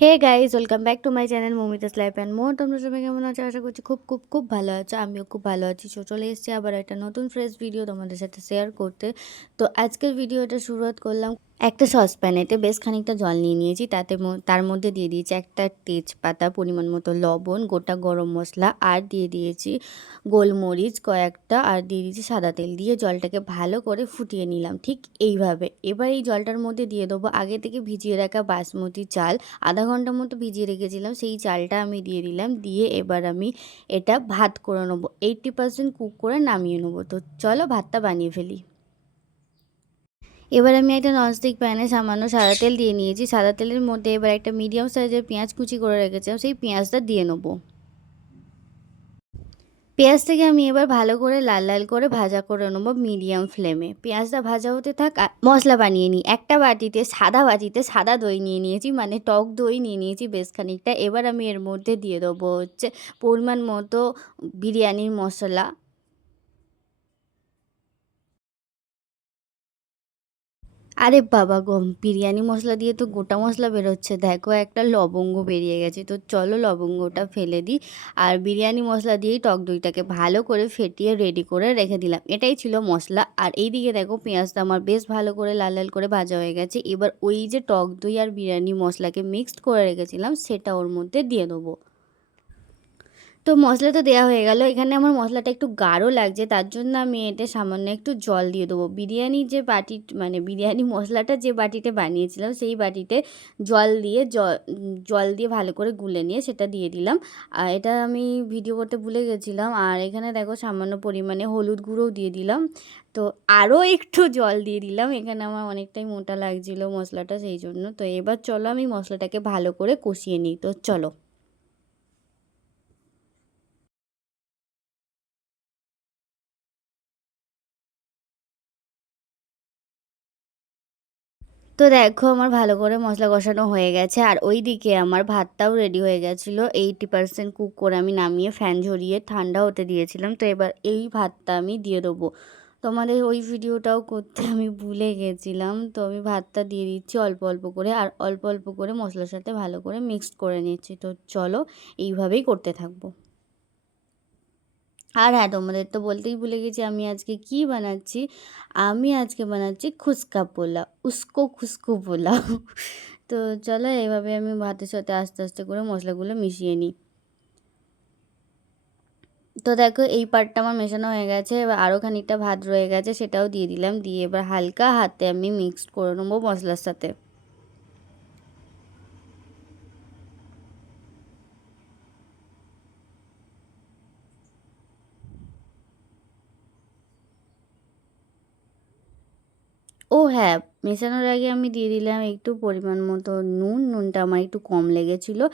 Hey guys, welcome back to my channel Moumita's life and more. তোমরা সবাই কেমন আছো? আশা করছি খুব খুব খুব ভালো আছো। আমিও খুব ভালো আছি। চলে এসেছি আবার একটা নতুন ফ্রেশ ভিডিও তোমাদের সাথে শেয়ার করতে। তো আজকের ভিডিওটা শুরুয়াত করলাম। একটা সসপ্যানেতে বেশ খানিকটা জল নিয়ে নিয়েছি, তার মধ্যে দিয়ে দিয়েছি একটা তেজপাতা, পরিমাণ মতো লবণ, গোটা গরম মশলা, আর দিয়ে দিয়েছি গোলমরিচ কয়েকটা, আর দিয়ে দিয়েছি সাদা তেল। দিয়ে জলটাকে ভালো করে ফুটিয়ে নিলাম ঠিক এইভাবে। এবার এই জলটার মধ্যে দিয়ে দেবো আগে থেকে ভিজিয়ে রাখা বাসমতি চাল। আধা ঘন্টা মতো ভিজিয়ে রেখেছিলাম, সেই চালটা আমি দিয়ে দিলাম। দিয়ে এবার আমি এটা ভাত করে নেবো, 80% কুক করে নামিয়ে নেবো। তো চলো ভাতটা বানিয়ে ফেলি। এবার আমি একটা ননস্টিক প্যানে সামান্য সাদা তেল দিয়ে নিয়েছি। সাদা তেলের মধ্যে এবার একটা মিডিয়াম সাইজের পেঁয়াজ কুচি করে রেখেছিলাম, সেই পেঁয়াজটা দিয়ে নেবো। পেঁয়াজটাকে আমি এবার ভালো করে লাল লাল করে ভাজা করে নেবো মিডিয়াম ফ্লেমে। পেঁয়াজটা ভাজা হতে থাক। আর মশলা বানিয়ে নিই। একটা বাটিতে সাদা দই নিয়ে নিয়েছি, মানে টক দই নিয়ে নিয়েছি বেশ খানিকটা। এবার আমি এর মধ্যে দিয়ে দেবো হচ্ছে পরিমাণ মতো বিরিয়ানির মশলা। আরে বাবা গো, বিরিয়ানি মশলা দিয়ে তো গোটা মশলা বেরোচ্ছে, দেখো একটা লবঙ্গ বেরিয়ে গেছে। তো চলো লবঙ্গটা ফেলে দিই। আর বিরিয়ানি মশলা দিয়েই টক দইটাকে ভালো করে ফেটিয়ে রেডি করে রেখে দিলাম। এটাই ছিল মশলা। আর এইদিকে দেখো পেঁয়াজটা আমার বেশ ভালো করে লাল লাল করে ভাজা হয়ে গেছে। এবার ওই যে টক দই আর বিরিয়ানি মশলাকে মিক্সড করে রেখেছিলাম সেটা ওর মধ্যে দিয়ে দেবো। তো মশলা তো দেওয়া হয়ে গেল। এখানে আমার মশলাটা একটু গাঢ় লাগছে, তার জন্য আমি এটা সামান্য একটু জল দিয়ে দেবো। বিরিয়ানি যে বাটি, মানে বিরিয়ানি মশলাটা যে বাটিতে বানিয়েছিলাম সেই বাটিতে জল দিয়ে ভালো করে গুলে নিয়ে সেটা দিয়ে দিলাম। আর এটা আমি ভিডিও করতে ভুলে গেছিলাম। আর এখানে দেখো সামান্য পরিমাণে হলুদ গুঁড়োও দিয়ে দিলাম। তো আরও একটু জল দিয়ে দিলাম, এখানে আমার অনেকটাই মোটা লাগছিলো মশলাটা, সেই জন্য। তো এবার চলো আমি মশলাটাকে ভালো করে কষিয়ে নিই। তো চলো। তো দেখো আমার ভালো করে মশলা কষানো হয়ে গেছে। আর ওই দিকে আমার ভাতটাও রেডি হয়ে গেছিলো। 80% কুক করে আমি নামিয়ে ফ্যান ঝরিয়ে ঠান্ডা হতে দিয়েছিলাম। তো এবার এই ভাতটা আমি দিয়ে দেবো। তোমাদের ওই ভিডিওটাও করতে আমি ভুলে গেছিলাম। তো আমি ভাতটা দিয়ে দিচ্ছি অল্প অল্প করে, আর অল্প অল্প করে মশলার সাথে ভালো করে মিক্সড করে নিচ্ছি। তো চলো এইভাবেই করতে থাকবো। আর হ্যাঁ, তোমাদের তো বলতেই ভুলে গেছি আমি আজকে কি বানাচ্ছি। আমি আজকে বানাচ্ছি খুস্কা পোলাও, উস্কো খুস্কো পোলাও। তো চলো এইভাবে আমি ভাতের সাথে আস্তে আস্তে করে মশলাগুলো মিশিয়ে নিই। তো দেখো এই পার্টটা আমার মেশানো হয়ে গেছে। এবার আরও খানিকটা ভাত রয়ে গেছে, সেটাও দিয়ে দিলাম। দিয়ে এবার হালকা হাতে আমি মিক্সড করে নেবো মশলার সাথে। ও হ্যাঁ, মেশানোর আগে আমি দিয়ে দিলাম একটু পরিমাণ মতো নুন। নুনটা আমার একটু কম লেগেছিলো।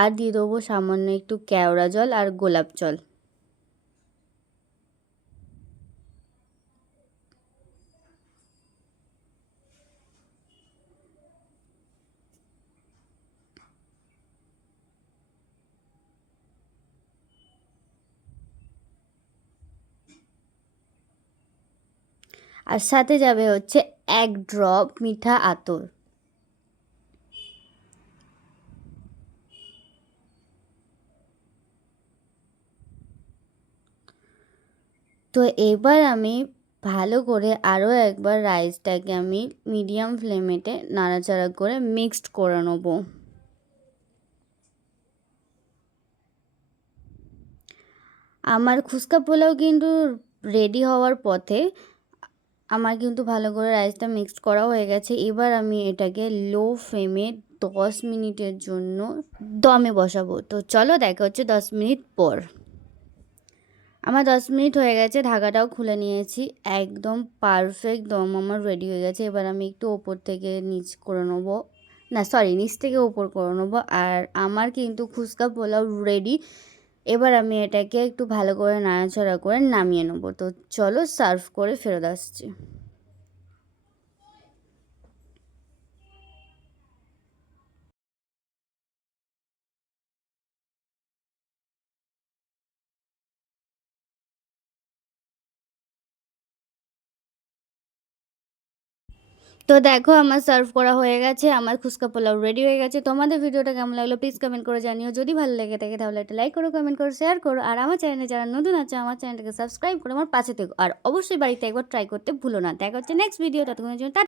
আর দিয়ে দেবো সামান্য একটু কেওড়া জল আর গোলাপ জল। আর সাথে যাবে হচ্ছে 1 ড্রপ মিঠা আতর। তো এবার আমি ভালো করে আরও একবার রাইসটাকে আমি মিডিয়াম ফ্লেমেতে নাড়াচাড়া করে মিক্সড করে নেবো। আমার খুস্কা পোলাও কিন্তু রেডি হওয়ার পথে। আমার কিন্তু ভালো করে রাইসটা মিক্সড করা হয়ে গেছে। এবার আমি এটাকে লো ফ্লেমে 10 মিনিটের জন্য দমে বসাবো। তো চলো দেখা হচ্ছে 10 মিনিট পর। আমার 10 মিনিট হয়ে গেছে, ঢাকাটাও খুলে নিয়েছি। একদম পারফেক্ট দম আমার রেডি হয়ে গেছে। এবার আমি একটু ওপর থেকে নিচ করে নেবো, না সরি, নিচ থেকে ওপর করে নেবো। আর আমার কিন্তু ফুচকা পোলাও রেডি। এবার আমি এটাকে একটু ভালো করে নাড়াচাড়া করে নামিয়ে নেবো। তো চলো সার্ভ করে ফেরত আসছি। তো দেখো আমার সার্ভ করা হয়ে গেছে, আমার ফুচকা পোলাও রেডি হয়ে গেছে। তোমাদের ভিডিওটা কেমন লাগলো প্লিজ কমেন্ট করে জানিও। যদি ভালো লেগে থাকে তাহলে একটা লাইক করো, কমেন্ট করো, শেয়ার করো। আর আমার চ্যানেলে যারা নতুন আছে আমার চ্যানেলটাকে সাবস্ক্রাইব করে আমার পাশে থেকো। আর অবশ্যই বাড়িতে একবার ট্রাই করতে ভুলো না। দেখা হচ্ছে নেক্সট ভিডিও, ততক্ষণের জন্য